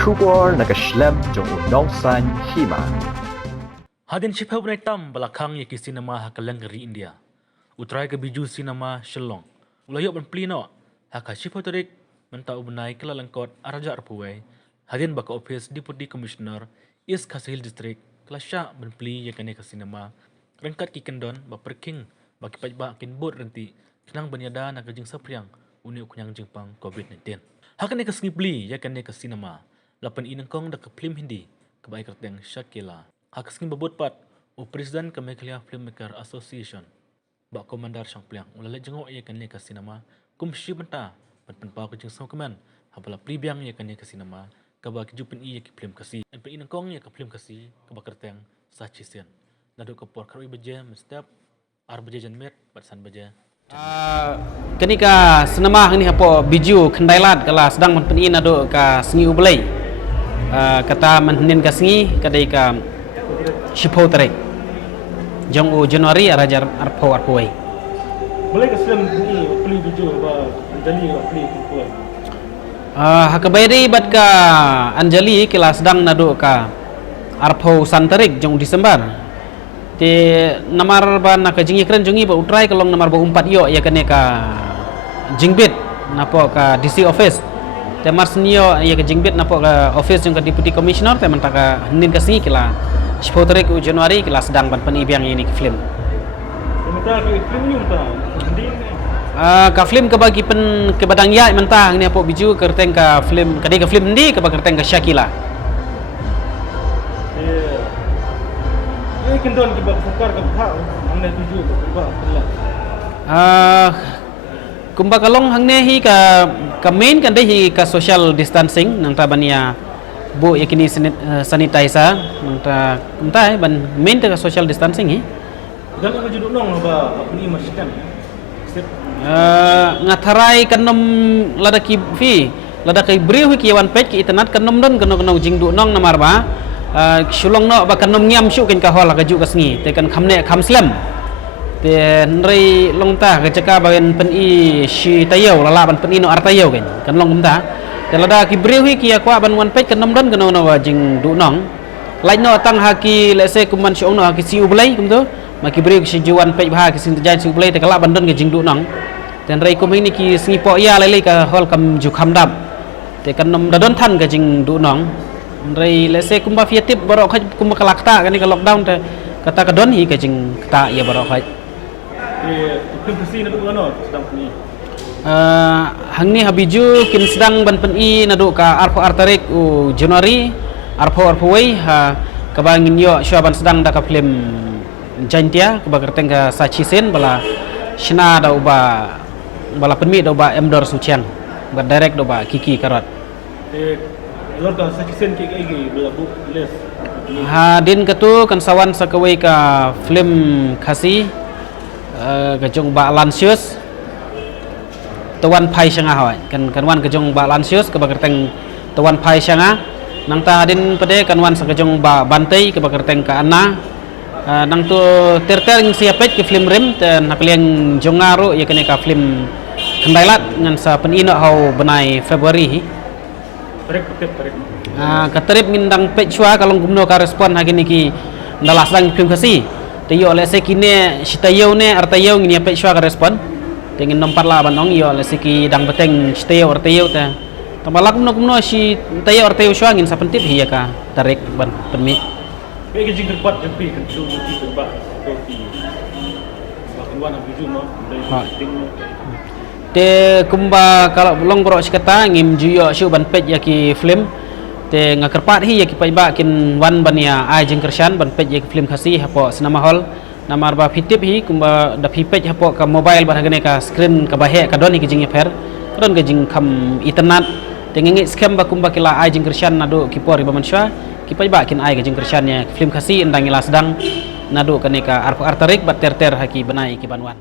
Kubor nakaslem jong unongsan hima. Hadin ship help tam balakang yaki sinema hakalang ri India. Utrai ke biju sinema Shillong. Ulayok ban plino haka ship hotorik menta ubnai kelalangkot araja arpuwai. Hadin baka office deputy commissioner East Kasil district kelasya ban pli yakane ke sinema. Rengkat ki kendon ba perking baki pajba kin bot renti kenang banyada nakajing sapriang uni ukunyang jingpang COVID-19. Hakane ke skipli yakane ke sinema. Lapan inengkong dak film Hindi kebaik kerteng Shakila. Hak skin babot pat o Presiden Kemekhlia Filmmaker Association. Bak komandar sang pliang ulale jengok ia kan ke sinema kumshi benta penpa ko jeng sang keman habala pribiang ia kan ke sinema kaba kijupin ia ke film kasi en pen inengkong ia ke film kasi keba kerteng sachisen nadu ke por karui beje mestap ar beje janmet batsan beje ketika sinema ni hapo biju kendailat kala sedang penpen nadu ka sengi ublai kata menhin ka sengi kadai ka Shipho tarik jong u Januari arajar arpo arpoi boleh ke film ni peli biju ba Anjali ba peli kuat hakabairi bat ka Anjali kila sedang nadu ka arpo santarik jong Desember te namar ba nak jingi keren jongi ba utrai kalong namar ba umpat yo ya kene ka jingbit napo ka DC office te marsnio ya ka jingbit napo ka office jong ka deputy commissioner te mantaka nin ka singi kila Shipho tarik u Januari kila sedang ban penibiang ini ke film. Mentah ke film ni mentah. Ka film ke bagi pen ke badang ya mentah ni apa biju kerteng ka film kadai ka film ndi ke kerteng ka Shakila. Kendon ke bak fukar ke phau amne tuju ke ba kelas. Kumba kalong hangne hi ka main kan dei hi ka social distancing nang tabania bu yakini sanitizer manta entah ban main ka social distancing hi dan ang judul nong ba apni maskan ngatharai kanom ladaki fi ladaki briu ki wan page ki internet kanom don kano jingdu nong namar ba sulong no ba kanom nyam syu ken ka hol ka ju ka sngi te kan khamne khamslam te nrei longta ka jaka ba pen i shi tayo lala ban pen i no artayo kan long kumta telada ki brewi ki akwa ban wan page kanom don kano no jing du nong lain no tang haki lese kuman syong no haki si ublai kum tu maki brewi si juan page bah ki sin tajai si ublai te kala ban don ke jing du nong ten rei kum ini ki singi po ya lele ka hol kam ju khamdap te kanom dadon than ka jing du nong rei lese kumba fiatip borok khaj kumba kalakta kan ka lockdown te kata ka don hi ka jing ta ya borok khaj film kasi na ano sedang ni hangni habiju kin sedang ban peni nadu ka arpo artarik u Januari arpo arpoi ha kabangin yo syaban sedang da ka film jantia ka kerteng ka sachisen bala shina da uba bala penmi da uba emdor suciang ba direct da uba kiki karot lor ka sachisen ki igi bala book les din katu kan sawan sakawai ka film khasi ka jong ba lansius Tuan Pai Syanga hoi kan wan kejong ba lansius ke bakerteng Tuan Pai Syanga nang ta hadin pede kan wan sakejong ba bantai ke bakerteng ka anna nang tu terter ng siapet ke film rim dan nakliang jongaru ya kene ka film kendailat ngan sa penino hau benai Februari tarik katerip ngindang pechwa kalong gumno ka respon hagini ki ndalas lang film kasi teyo lese kine sitayo ne artayo ngini pechwa ka respon dengan nomor laban ong yo lesiki dang beteng steo orteo ta tabalak kumno si tayo orteo syangin sa pentip hiya ka tarik ban penmi pe ke jing kerpat jepi kan tu ti terba to ti bakan wan biju no te kumba kalau long bro sikata ngim juyo syu ban pej yaki film te ngakerpat hi yaki paiba kin wan bania ai jing kersan ban pej yaki film khasi hapo sinema hall namar ba fitip hi kumba da pipej hapo ka mobile ba hagane ka screen ka bahe ka don hi jing fer kadon ka jing kham internet tengengi scam ba kumba kila ai jing krisyan nado kipor ba mansha kipaj ba kin ai ka jing krisyan nya film khasi endang ila sedang nado kane ka arpo artarik bat terter haki benai ki banwan